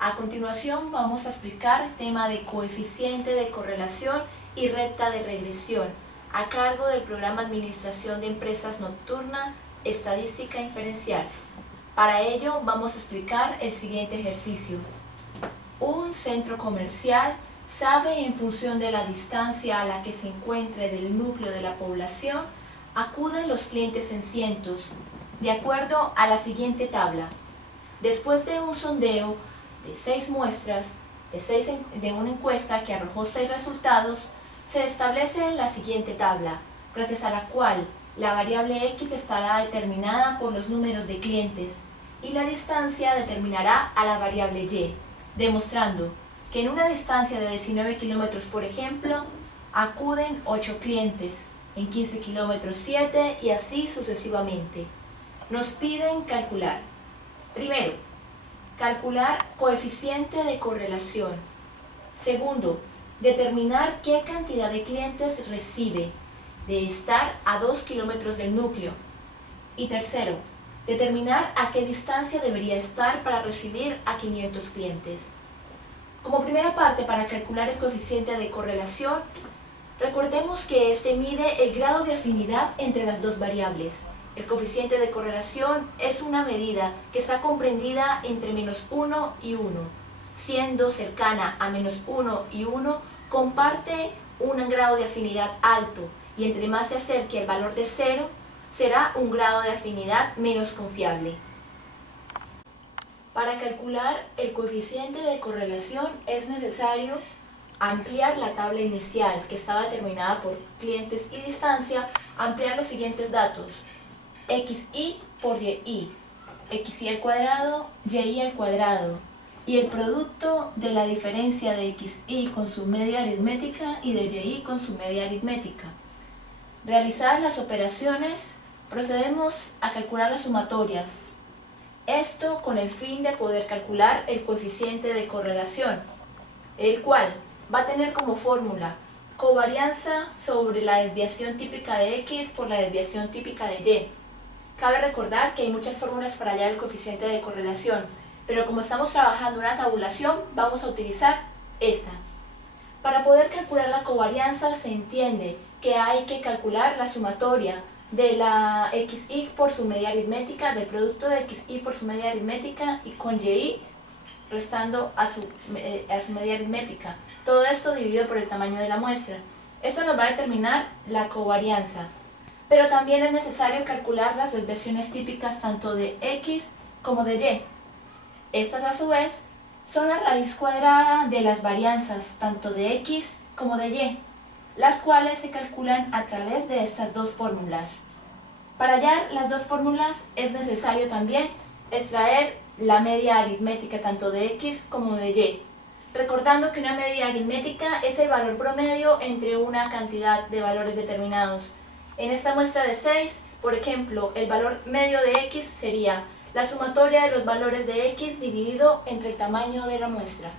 A continuación vamos a explicar el tema de coeficiente de correlación y recta de regresión a cargo del programa Administración de Empresas Nocturna, Estadística Inferencial. Para ello vamos a explicar el siguiente ejercicio. Un centro comercial sabe en función de la distancia a la que se encuentre del núcleo de la población, acuden los clientes en cientos, de acuerdo a la siguiente tabla. Después de un sondeo de 6 muestras, de una encuesta que arrojó 6 resultados, se establece la siguiente tabla, gracias a la cual la variable X estará determinada por los números de clientes y la distancia determinará a la variable Y, demostrando que en una distancia de 19 kilómetros, por ejemplo, acuden 8 clientes, en 15 kilómetros 7 y así sucesivamente. Nos piden calcular. Primero, calcular coeficiente de correlación. Segundo, determinar qué cantidad de clientes recibe de estar a 2 kilómetros del núcleo. Y tercero, determinar a qué distancia debería estar para recibir a 500 clientes. Como primera parte, para calcular el coeficiente de correlación, recordemos que este mide el grado de afinidad entre las dos variables. El coeficiente de correlación es una medida que está comprendida entre -1 y 1. Siendo cercana a -1 y 1, comparte un grado de afinidad alto, y entre más se acerque al valor de 0, será un grado de afinidad menos confiable. Para calcular el coeficiente de correlación es necesario ampliar la tabla inicial, que estaba determinada por clientes y distancia, ampliar los siguientes datos: xy por y, xy al cuadrado, y al cuadrado, y el producto de la diferencia de xy con su media aritmética y de y con su media aritmética. Realizadas las operaciones, procedemos a calcular las sumatorias. Esto con el fin de poder calcular el coeficiente de correlación, el cual va a tener como fórmula covarianza sobre la desviación típica de x por la desviación típica de y. Cabe recordar que hay muchas fórmulas para hallar el coeficiente de correlación, pero como estamos trabajando una tabulación, vamos a utilizar esta. Para poder calcular la covarianza se entiende que hay que calcular la sumatoria de la xy por su media aritmética, del producto de xy por su media aritmética y con y restando a su media aritmética. Todo esto dividido por el tamaño de la muestra. Esto nos va a determinar la covarianza. Pero también es necesario calcular las desviaciones típicas tanto de x como de y. Estas a su vez son la raíz cuadrada de las varianzas tanto de x como de y, las cuales se calculan a través de estas dos fórmulas. Para hallar las dos fórmulas es necesario también extraer la media aritmética tanto de x como de y, recordando que una media aritmética es el valor promedio entre una cantidad de valores determinados. En esta muestra de 6, por ejemplo, el valor medio de x sería la sumatoria de los valores de x dividido entre el tamaño de la muestra.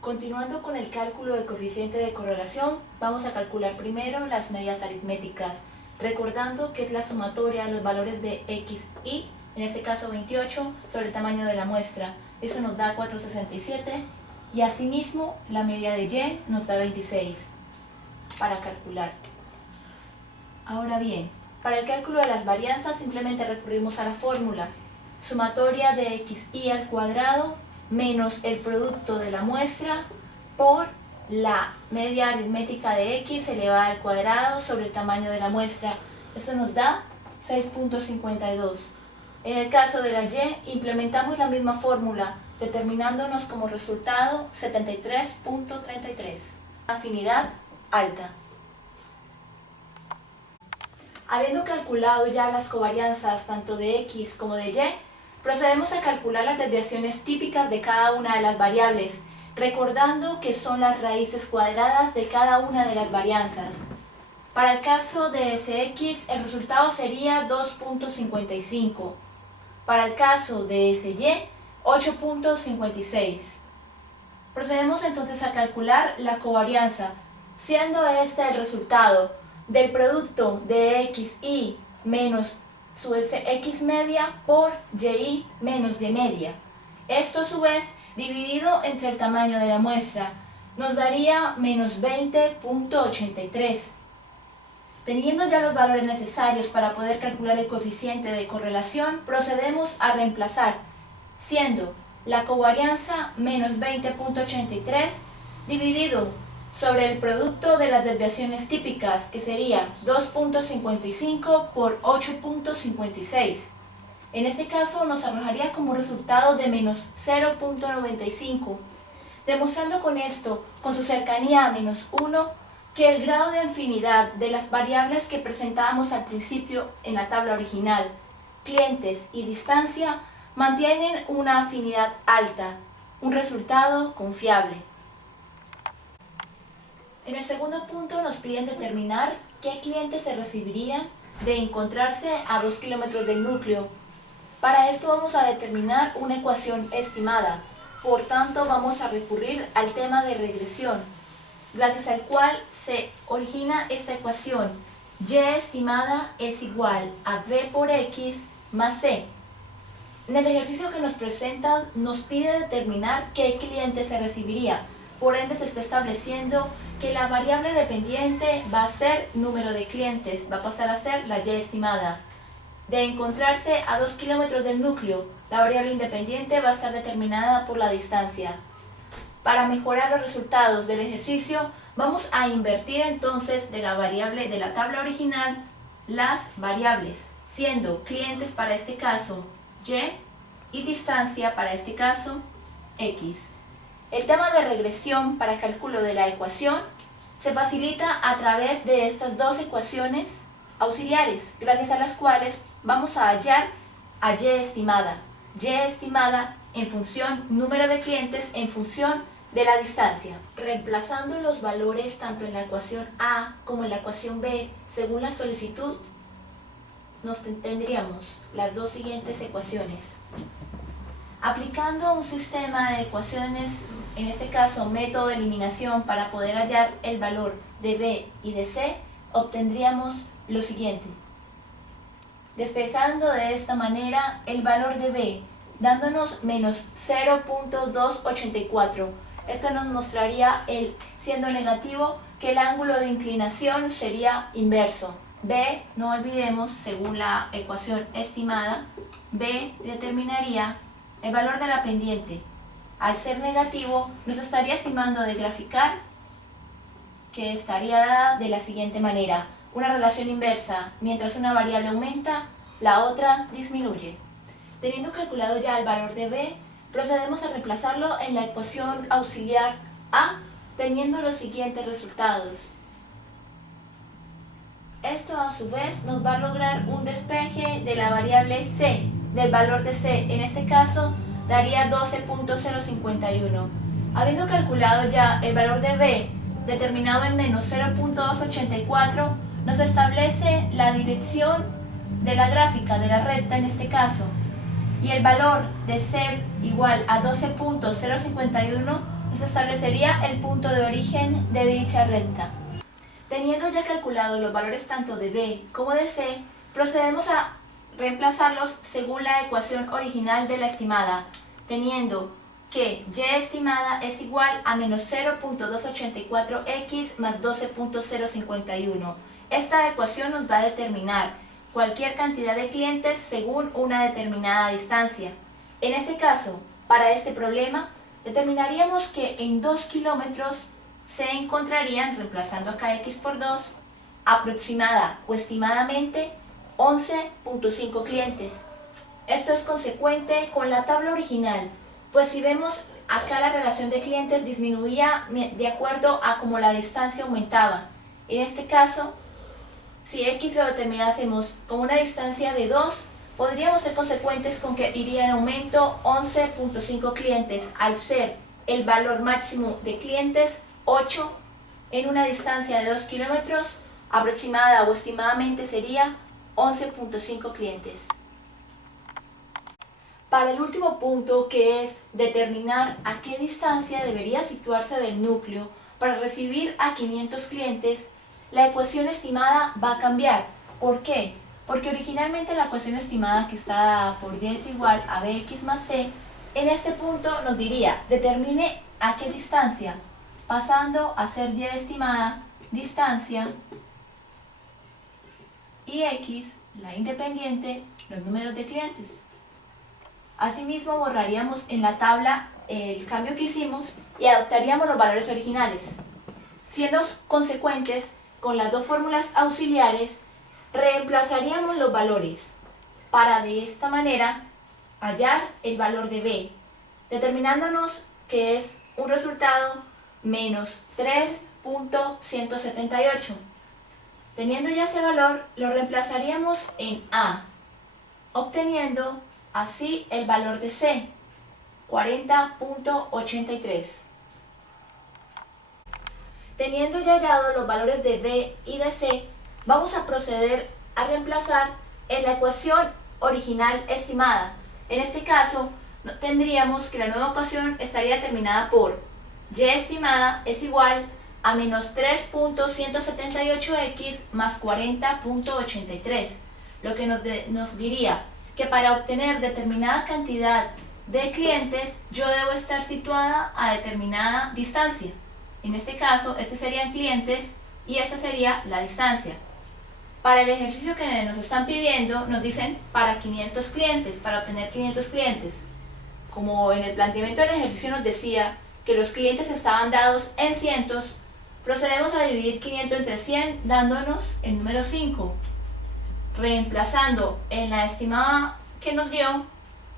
Continuando con el cálculo del coeficiente de correlación, vamos a calcular primero las medias aritméticas, recordando que es la sumatoria de los valores de x y, en este caso 28, sobre el tamaño de la muestra. Eso nos da 467 y asimismo la media de y nos da 26 para calcular. Ahora bien, para el cálculo de las varianzas simplemente recurrimos a la fórmula sumatoria de xy al cuadrado menos el producto de la muestra por la media aritmética de x elevada al cuadrado sobre el tamaño de la muestra. Eso nos da 6.52. En el caso de la y, implementamos la misma fórmula, determinándonos como resultado 73.33. Afinidad alta. Habiendo calculado ya las covarianzas tanto de x como de y, procedemos a calcular las desviaciones típicas de cada una de las variables, recordando que son las raíces cuadradas de cada una de las varianzas. Para el caso de Sx, el resultado sería 2.55. Para el caso de Sy, 8.56. Procedemos entonces a calcular la covarianza, siendo este el resultado del producto de xy menos su x media por y menos y media. Esto a su vez, dividido entre el tamaño de la muestra, nos daría menos 20.83. Teniendo ya los valores necesarios para poder calcular el coeficiente de correlación, procedemos a reemplazar, siendo la covarianza menos 20.83 dividido sobre el producto de las desviaciones típicas, que sería 2.55 por 8.56. En este caso nos arrojaría como resultado de menos 0.95, demostrando con esto, con su cercanía a menos 1, que el grado de afinidad de las variables que presentábamos al principio en la tabla original, clientes y distancia, mantienen una afinidad alta, un resultado confiable. En el segundo punto nos piden determinar qué clientes se recibirían de encontrarse a 2 kilómetros del núcleo. Para esto vamos a determinar una ecuación estimada, por tanto vamos a recurrir al tema de regresión, gracias al cual se origina esta ecuación: y estimada es igual a b por x más c. En el ejercicio que nos presentan nos pide determinar qué cliente se recibiría, por ende se está estableciendo que la variable dependiente va a ser número de clientes, va a pasar a ser la y estimada. De encontrarse a 2 kilómetros del núcleo, la variable independiente va a estar determinada por la distancia. Para mejorar los resultados del ejercicio, vamos a invertir entonces de la variable de la tabla original las variables, siendo clientes para este caso y distancia para este caso x. El tema de regresión para cálculo de la ecuación se facilita a través de estas dos ecuaciones auxiliares, gracias a las cuales vamos a hallar a y estimada en función número de clientes en función de la distancia. Reemplazando los valores tanto en la ecuación A como en la ecuación B según la solicitud, nos tendríamos las dos siguientes ecuaciones. Aplicando un sistema de ecuaciones, en este caso método de eliminación, para poder hallar el valor de B y de C, obtendríamos lo siguiente. Despejando de esta manera el valor de B, dándonos menos 0.284. Esto nos mostraría, siendo negativo, que el ángulo de inclinación sería inverso. B, no olvidemos, según la ecuación estimada, B determinaría el valor de la pendiente. Al ser negativo, nos estaría estimando de graficar, que estaría dada de la siguiente manera: una relación inversa: mientras una variable aumenta, la otra disminuye. Teniendo calculado ya el valor de B, procedemos a reemplazarlo en la ecuación auxiliar A, teniendo los siguientes resultados. Esto a su vez nos va a lograr un despeje de la variable C, del valor de C, en este caso daría 12.051. Habiendo calculado ya el valor de B, determinado en menos 0.284, nos establece la dirección de la gráfica, de la recta en este caso, y el valor de C igual a 12.051 nos establecería el punto de origen de dicha recta. Teniendo ya calculado los valores tanto de B como de C, procedemos a reemplazarlos según la ecuación original de la estimada, teniendo que y estimada es igual a menos 0.284x más 12.051. Esta ecuación nos va a determinar cualquier cantidad de clientes según una determinada distancia. En este caso, para este problema, determinaríamos que en 2 kilómetros se encontrarían, reemplazando acá x por 2, aproximada o estimadamente 11.5 clientes. Esto es consecuente con la tabla original, pues si vemos acá la relación de clientes disminuía de acuerdo a cómo la distancia aumentaba. En este caso, si x lo determinásemos como una distancia de 2, podríamos ser consecuentes con que iría en aumento 11.5 clientes, al ser el valor máximo de clientes 8 en una distancia de 2 kilómetros, aproximada o estimadamente sería 11.5 clientes. Para el último punto, que es determinar a qué distancia debería situarse del núcleo para recibir a 500 clientes, la ecuación estimada va a cambiar. ¿Por qué? Porque originalmente la ecuación estimada, que está por y es igual a bx más c, En este punto nos diría, determine a qué distancia, pasando a ser y estimada distancia, y X, la independiente, los números de clientes. Asimismo, borraríamos en la tabla el cambio que hicimos y adoptaríamos los valores originales. Siendo consecuentes con las dos fórmulas auxiliares, reemplazaríamos los valores para de esta manera hallar el valor de B, determinándonos que es un resultado menos 3.178. Teniendo ya ese valor, lo reemplazaríamos en A, obteniendo así el valor de C, 40.83. Teniendo ya hallados los valores de B y de C, vamos a proceder a reemplazar en la ecuación original estimada. En este caso, tendríamos que la nueva ecuación estaría determinada por Y estimada es igual a menos 3.178x más 40.83, lo que nos diría que para obtener determinada cantidad de clientes, yo debo estar situada a determinada distancia. En este caso, este serían clientes y esta sería la distancia. Para el ejercicio que nos están pidiendo, nos dicen para 500 clientes, para obtener 500 clientes. Como en el planteamiento del ejercicio nos decía que los clientes estaban dados en cientos, procedemos a dividir 500 entre 100, dándonos el número 5. Reemplazando en la estimada que nos dio,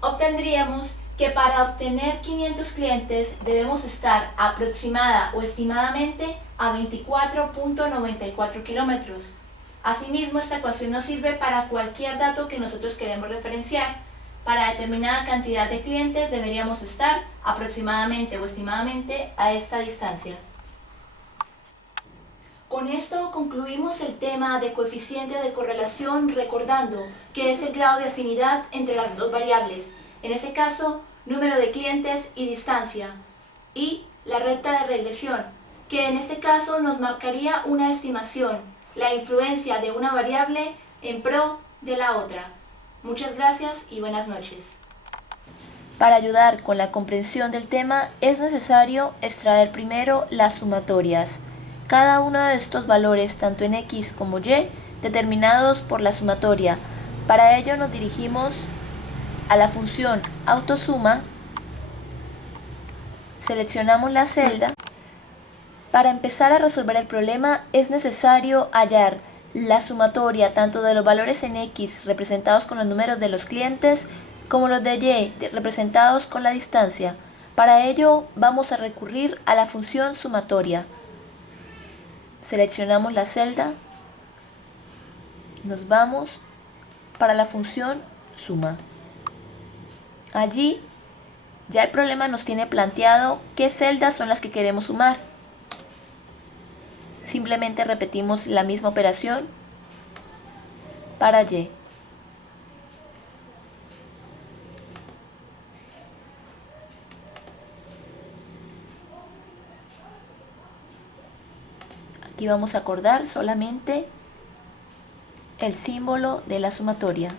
obtendríamos que para obtener 500 clientes debemos estar aproximada o estimadamente a 24.94 kilómetros. Asimismo, esta ecuación nos sirve para cualquier dato que nosotros queremos referenciar. Para determinada cantidad de clientes deberíamos estar aproximadamente o estimadamente a esta distancia. Con esto concluimos el tema de coeficiente de correlación, recordando que es el grado de afinidad entre las dos variables, en este caso número de clientes y distancia, y la recta de regresión, que en este caso nos marcaría una estimación, la influencia de una variable en pro de la otra. Muchas gracias y buenas noches. Para ayudar con la comprensión del tema es necesario extraer primero las sumatorias. Cada uno de estos valores, tanto en X como Y, determinados por la sumatoria. Para ello nos dirigimos a la función autosuma, seleccionamos la celda. Para empezar a resolver el problema es necesario hallar la sumatoria tanto de los valores en X representados con los números de los clientes como los de Y representados con la distancia. Para ello vamos a recurrir a la función sumatoria. Seleccionamos la celda, nos vamos para la función suma. Allí ya el problema nos tiene planteado qué celdas son las que queremos sumar. Simplemente repetimos la misma operación para Y. Aquí vamos a acordar solamente el símbolo de la sumatoria.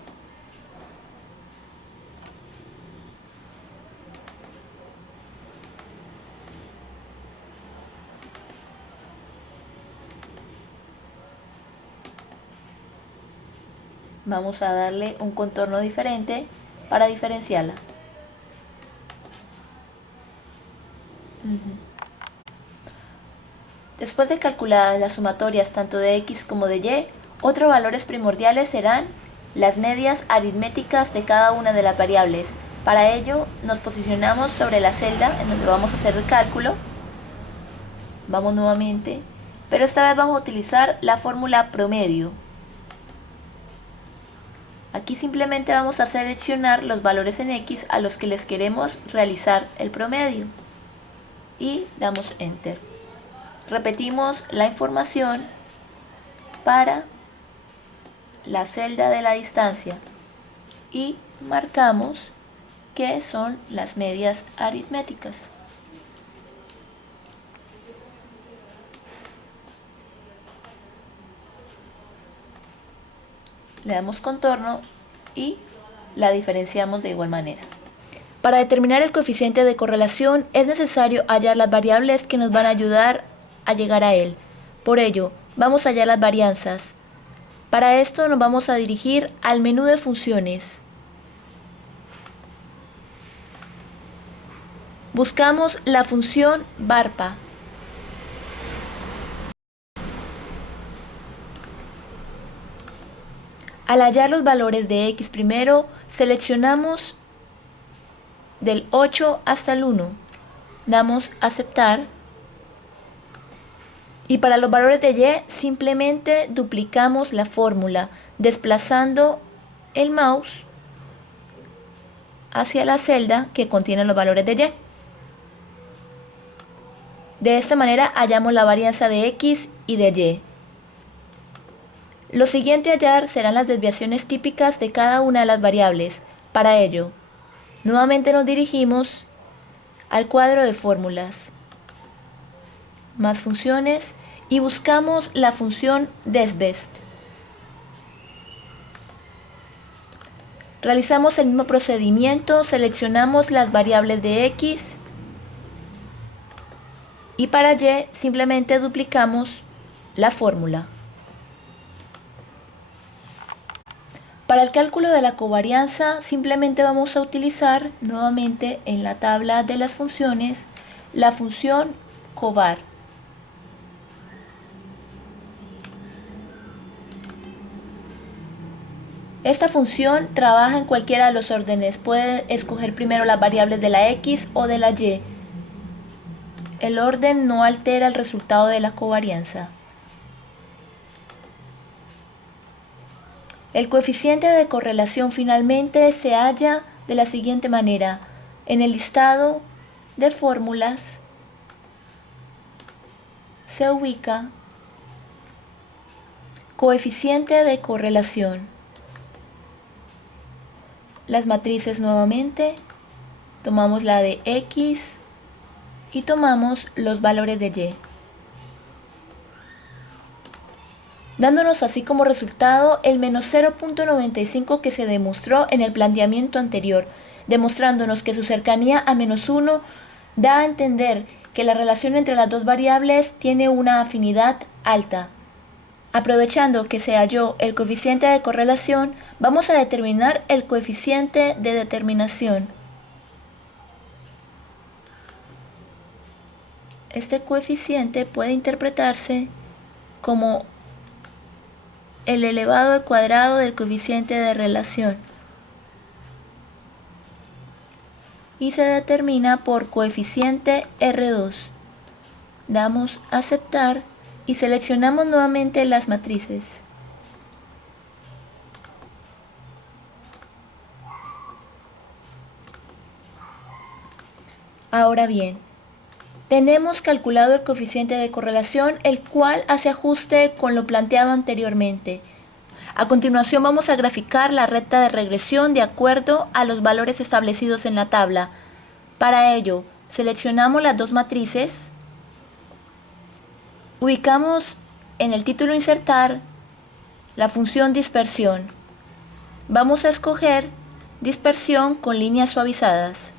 Vamos a darle un contorno diferente para diferenciarla. Después de calculadas las sumatorias tanto de X como de Y, otros valores primordiales serán las medias aritméticas de cada una de las variables. Para ello nos posicionamos sobre la celda en donde vamos a hacer el cálculo. Vamos nuevamente, pero esta vez vamos a utilizar la fórmula promedio. Aquí simplemente vamos a seleccionar los valores en X a los que les queremos realizar el promedio y damos Enter. Repetimos la información para la celda de la distancia y marcamos qué son las medias aritméticas. Le damos contorno y la diferenciamos de igual manera. Para determinar el coeficiente de correlación es necesario hallar las variables que nos van a ayudar a llegar a él. Por ello, vamos a hallar las varianzas. Para esto nos vamos a dirigir al menú de funciones. Buscamos la función varpa. Al hallar los valores de x primero, seleccionamos del 8 hasta el 1. Damos aceptar. Y para los valores de y, simplemente duplicamos la fórmula, desplazando el mouse hacia la celda que contiene los valores de y. De esta manera hallamos la varianza de x y de y. Lo siguiente a hallar serán las desviaciones típicas de cada una de las variables. Para ello, nuevamente nos dirigimos al cuadro de fórmulas, más funciones, y buscamos la función desbest. Realizamos el mismo procedimiento, seleccionamos las variables de x y para y simplemente duplicamos la fórmula. Para el cálculo de la covarianza simplemente vamos a utilizar nuevamente en la tabla de las funciones la función covar. Esta función trabaja en cualquiera de los órdenes, puede escoger primero las variables de la x o de la y. El orden no altera el resultado de la covarianza. El coeficiente de correlación finalmente se halla de la siguiente manera. En el listado de fórmulas se ubica coeficiente de correlación. Las matrices nuevamente, tomamos la de x y tomamos los valores de y, dándonos así como resultado el menos 0.95 que se demostró en el planteamiento anterior, demostrándonos que su cercanía a menos 1 da a entender que la relación entre las dos variables tiene una afinidad alta. Aprovechando que se halló el coeficiente de correlación, vamos a determinar el coeficiente de determinación. Este coeficiente puede interpretarse como el elevado al cuadrado del coeficiente de relación y se determina por coeficiente R2. Damos a aceptar y seleccionamos nuevamente las matrices. Ahora bien, tenemos calculado el coeficiente de correlación, el cual hace ajuste con lo planteado anteriormente. A continuación vamos a graficar la recta de regresión de acuerdo a los valores establecidos en la tabla. Para ello, seleccionamos las dos matrices, ubicamos en el título Insertar la función dispersión. Vamos a escoger dispersión con líneas suavizadas.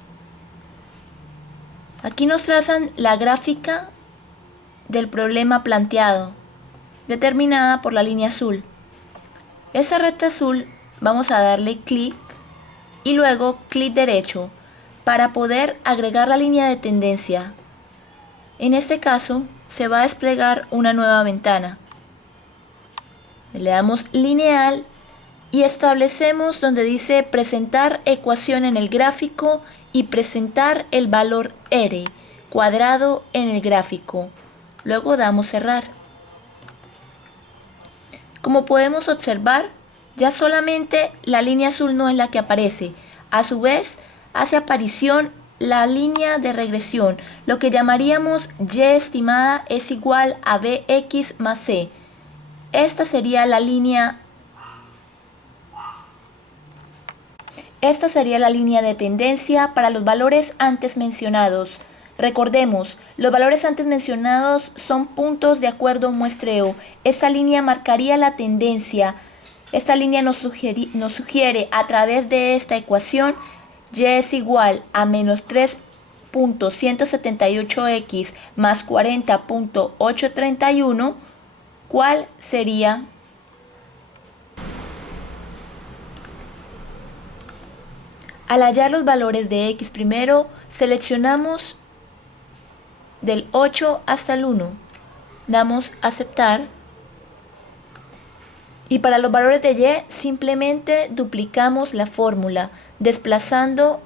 Aquí nos trazan la gráfica del problema planteado, determinada por la línea azul. Esa recta azul vamos a darle clic y luego clic derecho para poder agregar la línea de tendencia. En este caso se va a desplegar una nueva ventana. Le damos lineal y establecemos donde dice presentar ecuación en el gráfico y presentar el valor R cuadrado en el gráfico. Luego damos cerrar. Como podemos observar, ya solamente la línea azul no es la que aparece. A su vez, hace aparición la línea de regresión, lo que llamaríamos y estimada es igual a bx más c. Esta sería la línea de tendencia para los valores antes mencionados. Recordemos, los valores antes mencionados son puntos de acuerdo a un muestreo. Esta línea marcaría la tendencia. Esta línea nos sugiere a través de esta ecuación y es igual a menos 3.178x más 40.831, ¿cuál sería? Al hallar los valores de x primero, seleccionamos del 8 hasta el 1. Damos aceptar. Y para los valores de y, simplemente duplicamos la fórmula, desplazando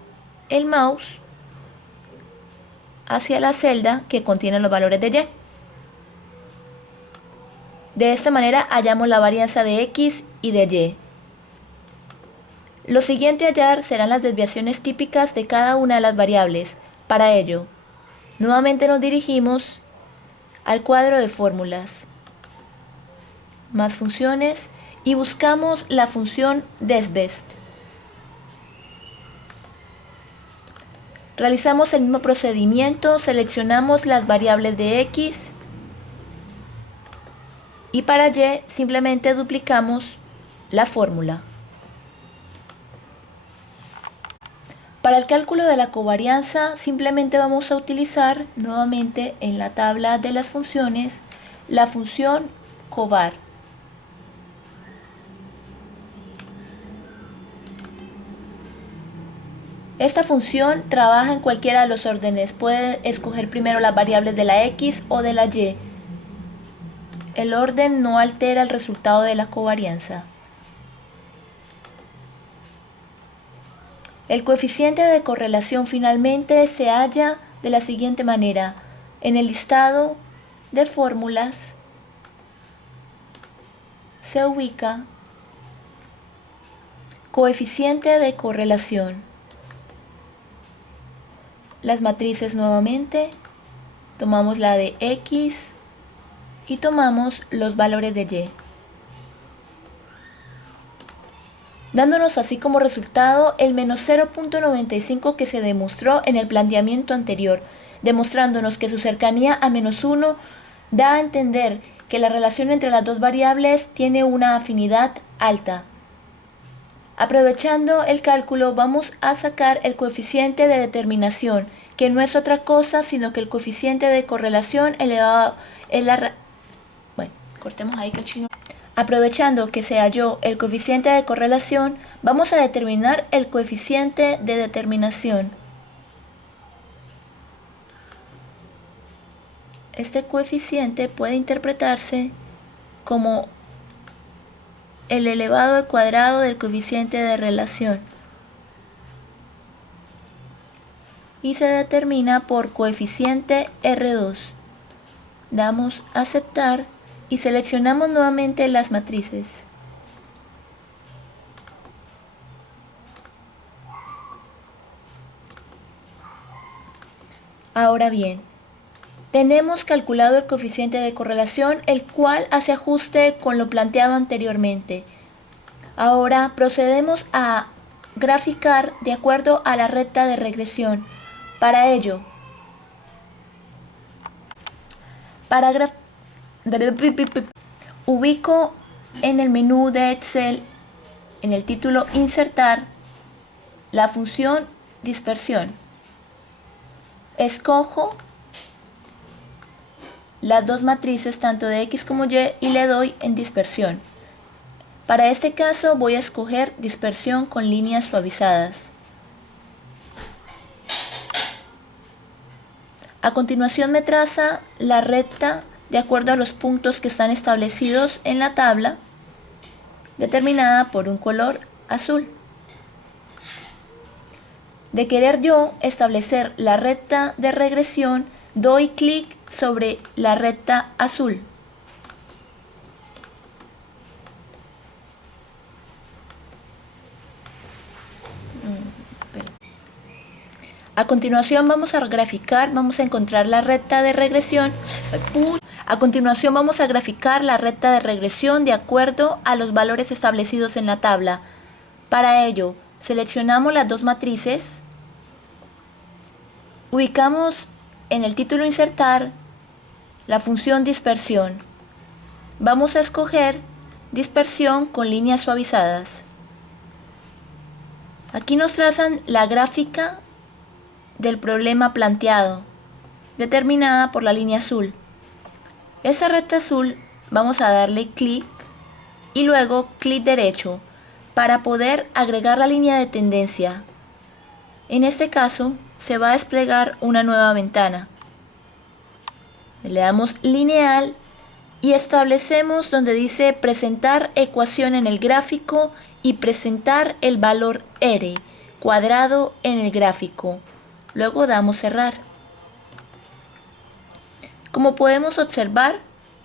el mouse hacia la celda que contiene los valores de y. De esta manera hallamos la varianza de x y de y. Lo siguiente a hallar serán las desviaciones típicas de cada una de las variables. Para ello, nuevamente nos dirigimos al cuadro de fórmulas, más funciones, y buscamos la función desbest. Realizamos el mismo procedimiento, seleccionamos las variables de x y para y simplemente duplicamos la fórmula. Para el cálculo de la covarianza simplemente vamos a utilizar nuevamente en la tabla de las funciones la función covar. Esta función trabaja en cualquiera de los órdenes, puede escoger primero las variables de la x o de la y. El orden no altera el resultado de la covarianza. El coeficiente de correlación finalmente se halla de la siguiente manera. En el listado de fórmulas se ubica coeficiente de correlación. Las matrices nuevamente, tomamos la de x y tomamos los valores de y, dándonos así como resultado el menos 0.95 que se demostró en el planteamiento anterior, demostrándonos que su cercanía a menos 1 da a entender que la relación entre las dos variables tiene una afinidad alta. Aprovechando el cálculo vamos a sacar el coeficiente de determinación, que no es otra cosa sino que el coeficiente de correlación elevado en la... Bueno, cortemos ahí cachino. Aprovechando que se halló el coeficiente de correlación, vamos a determinar el coeficiente de determinación. Este coeficiente puede interpretarse como el elevado al cuadrado del coeficiente de relación y se determina por coeficiente R2. Damos a aceptar y seleccionamos nuevamente las matrices. Ahora bien, tenemos calculado el coeficiente de correlación, el cual hace ajuste con lo planteado anteriormente. Ahora procedemos a graficar de acuerdo a la recta de regresión. Para ello, ubico en el menú de Excel, en el título Insertar, la función dispersión. Escojo las dos matrices, tanto de x como y le doy en dispersión. Para este caso voy a escoger dispersión con líneas suavizadas. A continuación me traza la recta de acuerdo a los puntos que están establecidos en la tabla, determinada por un color azul. De querer yo establecer la recta de regresión, doy clic sobre la recta azul. A continuación vamos a graficar, vamos a encontrar la recta de regresión. A continuación vamos a graficar la recta de regresión de acuerdo a los valores establecidos en la tabla. Para ello, seleccionamos las dos matrices, ubicamos en el título Insertar la función dispersión. Vamos a escoger dispersión con líneas suavizadas. Aquí nos trazan la gráfica del problema planteado, determinada por la línea azul. Esa recta azul vamos a darle clic y luego clic derecho para poder agregar la línea de tendencia. En este caso se va a desplegar una nueva ventana. Le damos lineal y establecemos donde dice presentar ecuación en el gráfico y presentar el valor R cuadrado en el gráfico. Luego damos cerrar. Como podemos observar,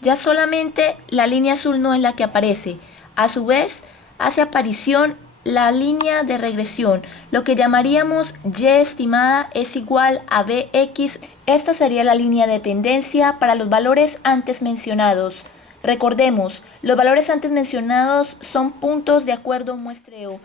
ya solamente la línea azul no es la que aparece. A su vez, hace aparición la línea de regresión, lo que llamaríamos Y estimada es igual a Bx. Esta sería la línea de tendencia para los valores antes mencionados. Recordemos, los valores antes mencionados son puntos de acuerdo a un muestreo.